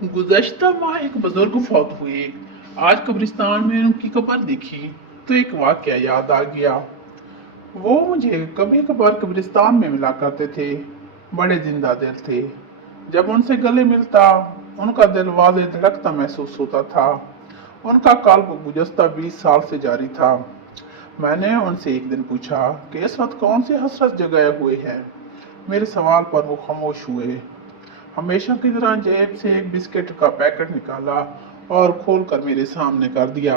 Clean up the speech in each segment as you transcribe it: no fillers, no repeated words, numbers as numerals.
गुज़श्ता माह एक बुजुर्ग फौत हुए। आज कब्रिस्तान में उनकी कब्र देखी तो एक वाकया याद आ गया। वो मुझे कभी कभार कब्रिस्तान में मिला करते थे। बड़े जिंदा दिल थे। जब उनसे गले मिलता उनका दिल वाजे धड़कता महसूस होता था। उनका कल्ब गुज़श्ता 20 साल से जारी था। मैंने उनसे एक दिन पूछा कि इस वक्त कौन सी हसरत जगाए हुए हैं। मेरे सवाल पर वो खामोश हुए। हमेशा की तरह जेब से एक बिस्किट का पैकेट निकाला और खोलकर मेरे सामने कर दिया।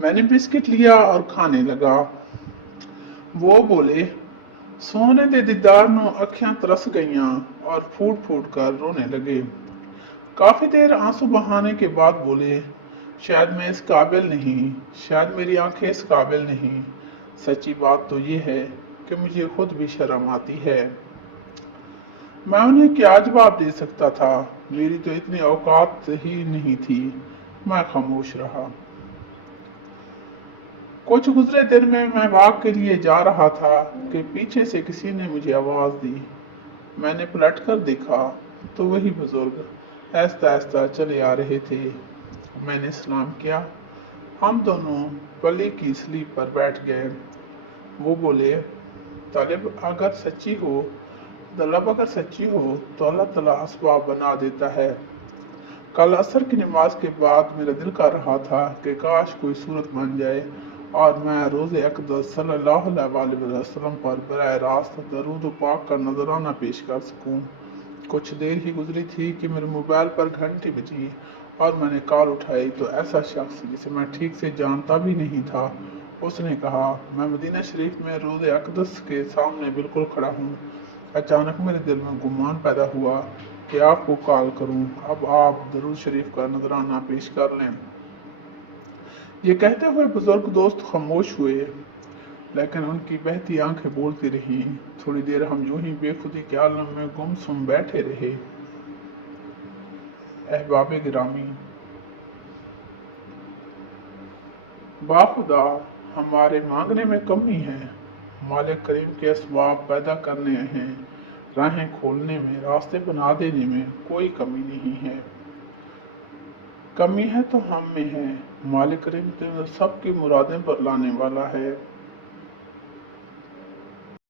मैंने बिस्किट लिया और खाने लगा। वो बोले, सोने दे दीदार नु अखियां तरस गईयां और फूट फूट कर रोने लगे। काफी देर आंसू बहाने के बाद बोले, शायद मैं इस काबिल नहीं, शायद मेरी आंखें इस काबिल नहीं। सच्ची बात तो ये है कि मुझे खुद भी शर्म आती है। मैं उन्हें क्या जवाब दे सकता था। मेरी तो इतनी औकात ही नहीं थी। मैं खामोश रहा। कुछ गुजरे दिन में मैं वॉक के लिए जा रहा था कि पीछे से किसी ने मुझे आवाज दी। मैंने पलट कर देखा तो वही बुजुर्ग आहिस्ता आहिस्ता चले आ रहे थे। मैंने सलाम किया। हम दोनों पली की स्लीप पर बैठ गए। वो बोले, तलब अगर सच्ची हो तलब अगर सच्ची हो तो अल्लाह ताला असबाब बना देता है। कल असर की नमाज के बाद मेरा दिल कर रहा था कि काश कोई सूरत बन जाए और मैं रोज़े अक़दस सल्लल्लाहु अलैहि वसल्लम पर बराह रास्त दरूद व पाक का नजराना पेश कर सकूं। कुछ देर ही गुजरी थी कि मेरे मोबाइल पर घंटी बजी और मैंने कॉल उठाई तो ऐसा शख्स जिसे मैं ठीक से जानता भी नहीं था, उसने कहा, मैं मदीना शरीफ में रोज़े अक़दस के सामने बिल्कुल खड़ा हूँ। अचानक मेरे दिल में गुमान पैदा हुआ कि आपको कॉल करूं। अब आप दरूद शरीफ का नजराना पेश कर लें। ये कहते हुए बुजुर्ग दोस्त खामोश हुए, लेकिन उनकी बहती आंखें बोलती रहीं। थोड़ी देर हम यूं ही बेखुदी के आलम में गुमसुम बैठे रहे। अहबाब गिरामी, बाखुदा हमारे मांगने में कमी है। मालिक करीम के असबाब पैदा करने हैं, राहें खोलने में, रास्ते बना देने में कोई कमी नहीं है। कमी है तो हम में है। मालिक करीम तो सबकी मुरादें पर लाने वाला है।